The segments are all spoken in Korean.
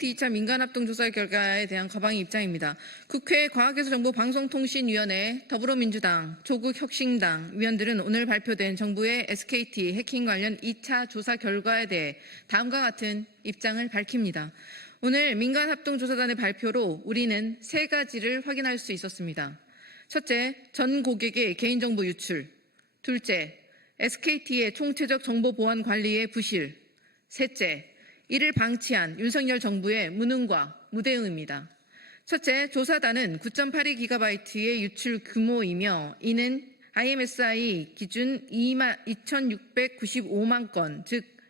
2차 민간합동조사 결과에 대한 가방의 입장입니다. 국회 과학기술정보방송통신위원회, 더불어민주당, 조국혁신당 위원들은 오늘 발표된 정부의 SKT 해킹 관련 2차 조사 결과에 대해 다음과 같은 입장을 밝힙니다. 오늘 민간합동조사단의 발표로 우리는 3가지를 확인할 수 있었습니다. 첫째, 전 고객의 개인정보 유출. 둘째, SKT의 총체적 정보 보안 관리의 부실. 셋째, 이를 방치한 윤석열 정부의 무능과 무대응입니다. 첫째, 조사단은 9.82GB의 유출 규모이며 이는 IMSI 기준 2,695만 건, 즉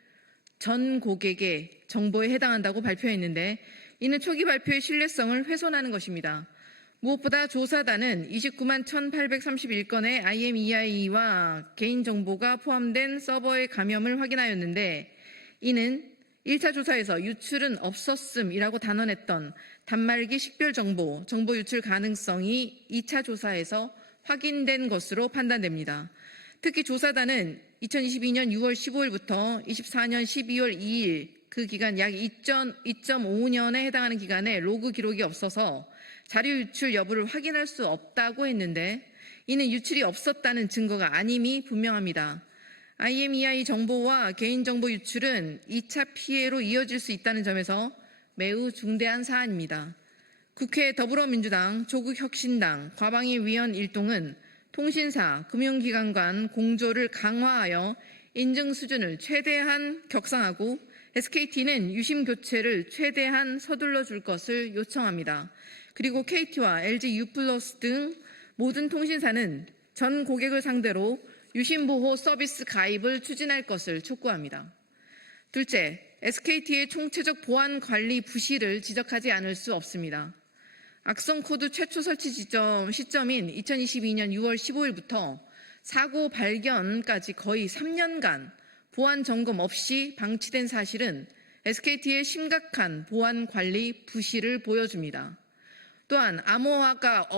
전 고객의 정보에 해당한다고 발표했는데 이는 초기 발표의 신뢰성을 훼손하는 것입니다. 무엇보다 조사단은 29만 1,831건의 IMEI와 개인정보가 포함된 서버의 감염을 확인하였는데 이는 1차 조사에서 유출은 없었음이라고 단언했던 단말기 식별 정보 유출 가능성이 2차 조사에서 확인된 것으로 판단됩니다. 특히 조사단은 2022년 6월 15일부터 24년 12월 2일 그 기간 약 2.5년에 해당하는 기간에 로그 기록이 없어서 자료 유출 여부를 확인할 수 없다고 했는데 이는 유출이 없었다는 증거가 아님이 분명합니다. IMEI 정보와 개인정보 유출은 2차 피해로 이어질 수 있다는 점에서 매우 중대한 사안입니다. 국회 더불어민주당, 조국혁신당, 과방위 위원 일동은 통신사, 금융기관 간 공조를 강화하여 인증 수준을 최대한 격상하고 SKT는 유심 교체를 최대한 서둘러 줄 것을 요청합니다. 그리고 KT와 LG U+ 등 모든 통신사는 전 고객을 상대로 유심보호 서비스 가입을 추진할 것을 촉구합니다. 둘째, SKT의 총체적 보안 관리 부실을 지적하지 않을 수 없습니다. 악성 코드 최초 설치 시점인 2022년 6월 15일부터 사고 발견까지 거의 3년간 보안 점검 없이 방치된 사실은 SKT의 심각한 보안 관리 부실을 보여줍니다. 또한 암호화가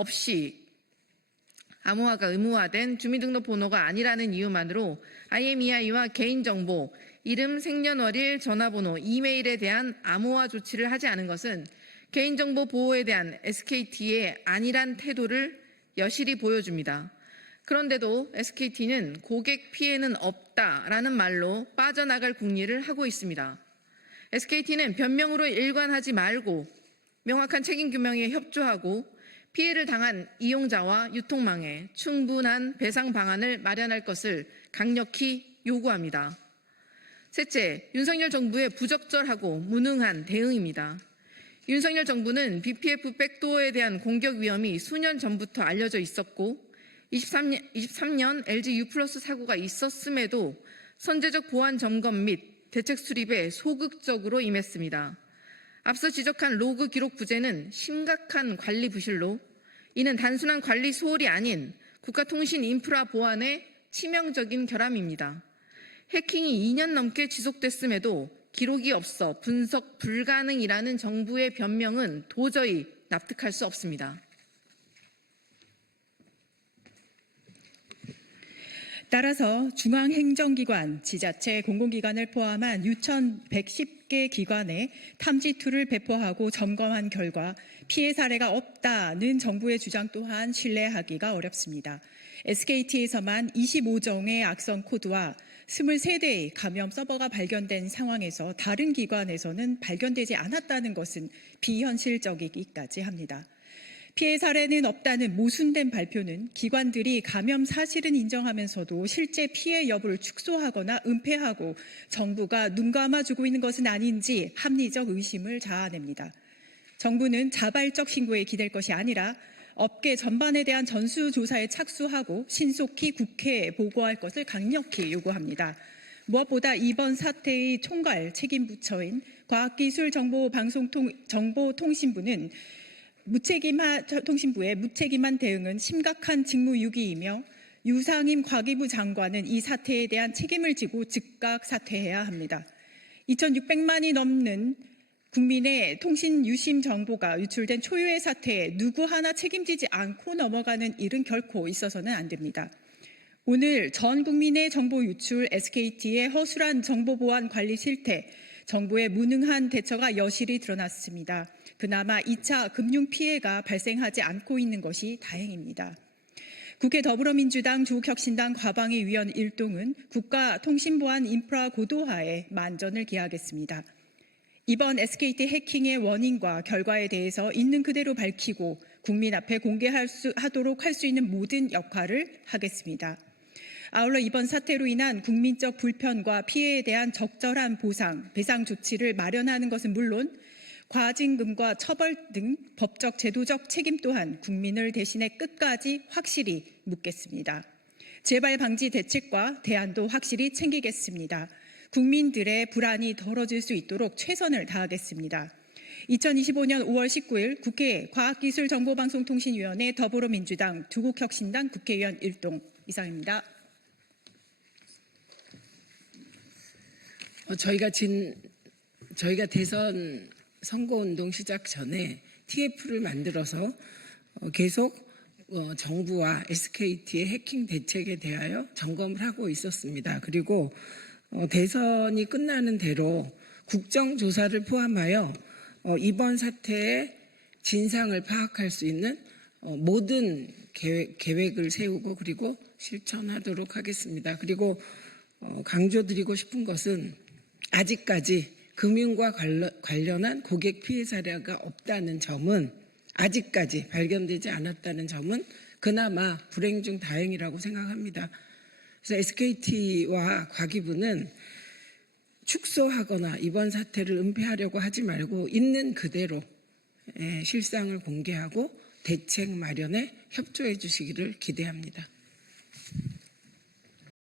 의무화된 주민등록번호가 아니라는 이유만으로 IMEI와 개인정보, 이름, 생년월일, 전화번호, 이메일에 대한 암호화 조치를 하지 않은 것은 개인정보 보호에 대한 SKT의 안일한 태도를 여실히 보여줍니다. 그런데도 SKT는 고객 피해는 없다라는 말로 빠져나갈 궁리를 하고 있습니다. SKT는 변명으로 일관하지 말고 명확한 책임 규명에 협조하고 피해를 당한 이용자와 유통망에 충분한 배상 방안을 마련할 것을 강력히 요구합니다. 셋째, 윤석열 정부의 부적절하고 무능한 대응입니다. 윤석열 정부는 BPF 백도어에 대한 공격 위험이 수년 전부터 알려져 있었고 23년 LG U+ 사고가 있었음에도 선제적 보안 점검 및 대책 수립에 소극적으로 임했습니다. 앞서 지적한 로그 기록 부재는 심각한 관리 부실로 이는 단순한 관리 소홀이 아닌 국가통신 인프라 보안의 치명적인 결함입니다. 해킹이 2년 넘게 지속됐음에도 기록이 없어 분석 불가능이라는 정부의 변명은 도저히 납득할 수 없습니다. 따라서 중앙행정기관, 지자체, 공공기관을 포함한 6,110개 기관에 탐지2를 배포하고 점검한 결과 피해 사례가 없다는 정부의 주장 또한 신뢰하기가 어렵습니다. SKT에서만 25종의 악성 코드와 23대의 감염 서버가 발견된 상황에서 다른 기관에서는 발견되지 않았다는 것은 비현실적이기까지 합니다. 피해 사례는 없다는 모순된 발표는 기관들이 감염 사실은 인정하면서도 실제 피해 여부를 축소하거나 은폐하고 정부가 눈 감아주고 있는 것은 아닌지 합리적 의심을 자아냅니다. 정부는 자발적 신고에 기댈 것이 아니라 업계 전반에 대한 전수조사에 착수하고 신속히 국회에 보고할 것을 강력히 요구합니다. 무엇보다 이번 사태의 총괄 책임 부처인 과학기술정보통신부는 통신부의 무책임한 대응은 심각한 직무유기이며 유상임 과기부 장관은 이 사태에 대한 책임을 지고 즉각 사퇴해야 합니다. 2,600만이 넘는 국민의 통신 유심 정보가 유출된 초유의 사태에 누구 하나 책임지지 않고 넘어가는 일은 결코 있어서는 안 됩니다. 오늘 전 국민의 정보 유출, SKT의 허술한 정보 보안 관리 실태, 정부의 무능한 대처가 여실히 드러났습니다. 그나마 2차 금융 피해가 발생하지 않고 있는 것이 다행입니다. 국회 더불어민주당 조국혁신당 과방위 위원 일동은 국가통신보안 인프라 고도화에 만전을 기하겠습니다. 이번 SKT 해킹의 원인과 결과에 대해서 있는 그대로 밝히고 국민 앞에 공개하도록 할 수 있는 모든 역할을 하겠습니다. 아울러 이번 사태로 인한 국민적 불편과 피해에 대한 적절한 보상, 배상 조치를 마련하는 것은 물론 과징금과 처벌 등 법적, 제도적 책임 또한 국민을 대신해 끝까지 확실히 묻겠습니다. 재발 방지 대책과 대안도 확실히 챙기겠습니다. 국민들의 불안이 덜어질 수 있도록 최선을 다하겠습니다. 2025년 5월 19일 국회 과학기술정보방송통신위원회 더불어민주당 조국혁신당 국회의원 일동 이상입니다. 저희가 대선 선거운동 시작 전에 TF를 만들어서 계속 정부와 SKT의 해킹 대책에 대하여 점검을 하고 있었습니다. 그리고 대선이 끝나는 대로 국정조사를 포함하여 이번 사태의 진상을 파악할 수 있는 모든 계획을 세우고 그리고 실천하도록 하겠습니다. 그리고 강조드리고 싶은 것은 아직까지 금융과 관련한 고객 피해 사례가 없다는 점은 아직까지 발견되지 않았다는 점은 그나마 불행 중 다행이라고 생각합니다. 그래서 SKT와 과기부는 축소하거나 이번 사태를 은폐하려고 하지 말고 있는 그대로 실상을 공개하고 대책 마련에 협조해 주시기를 기대합니다.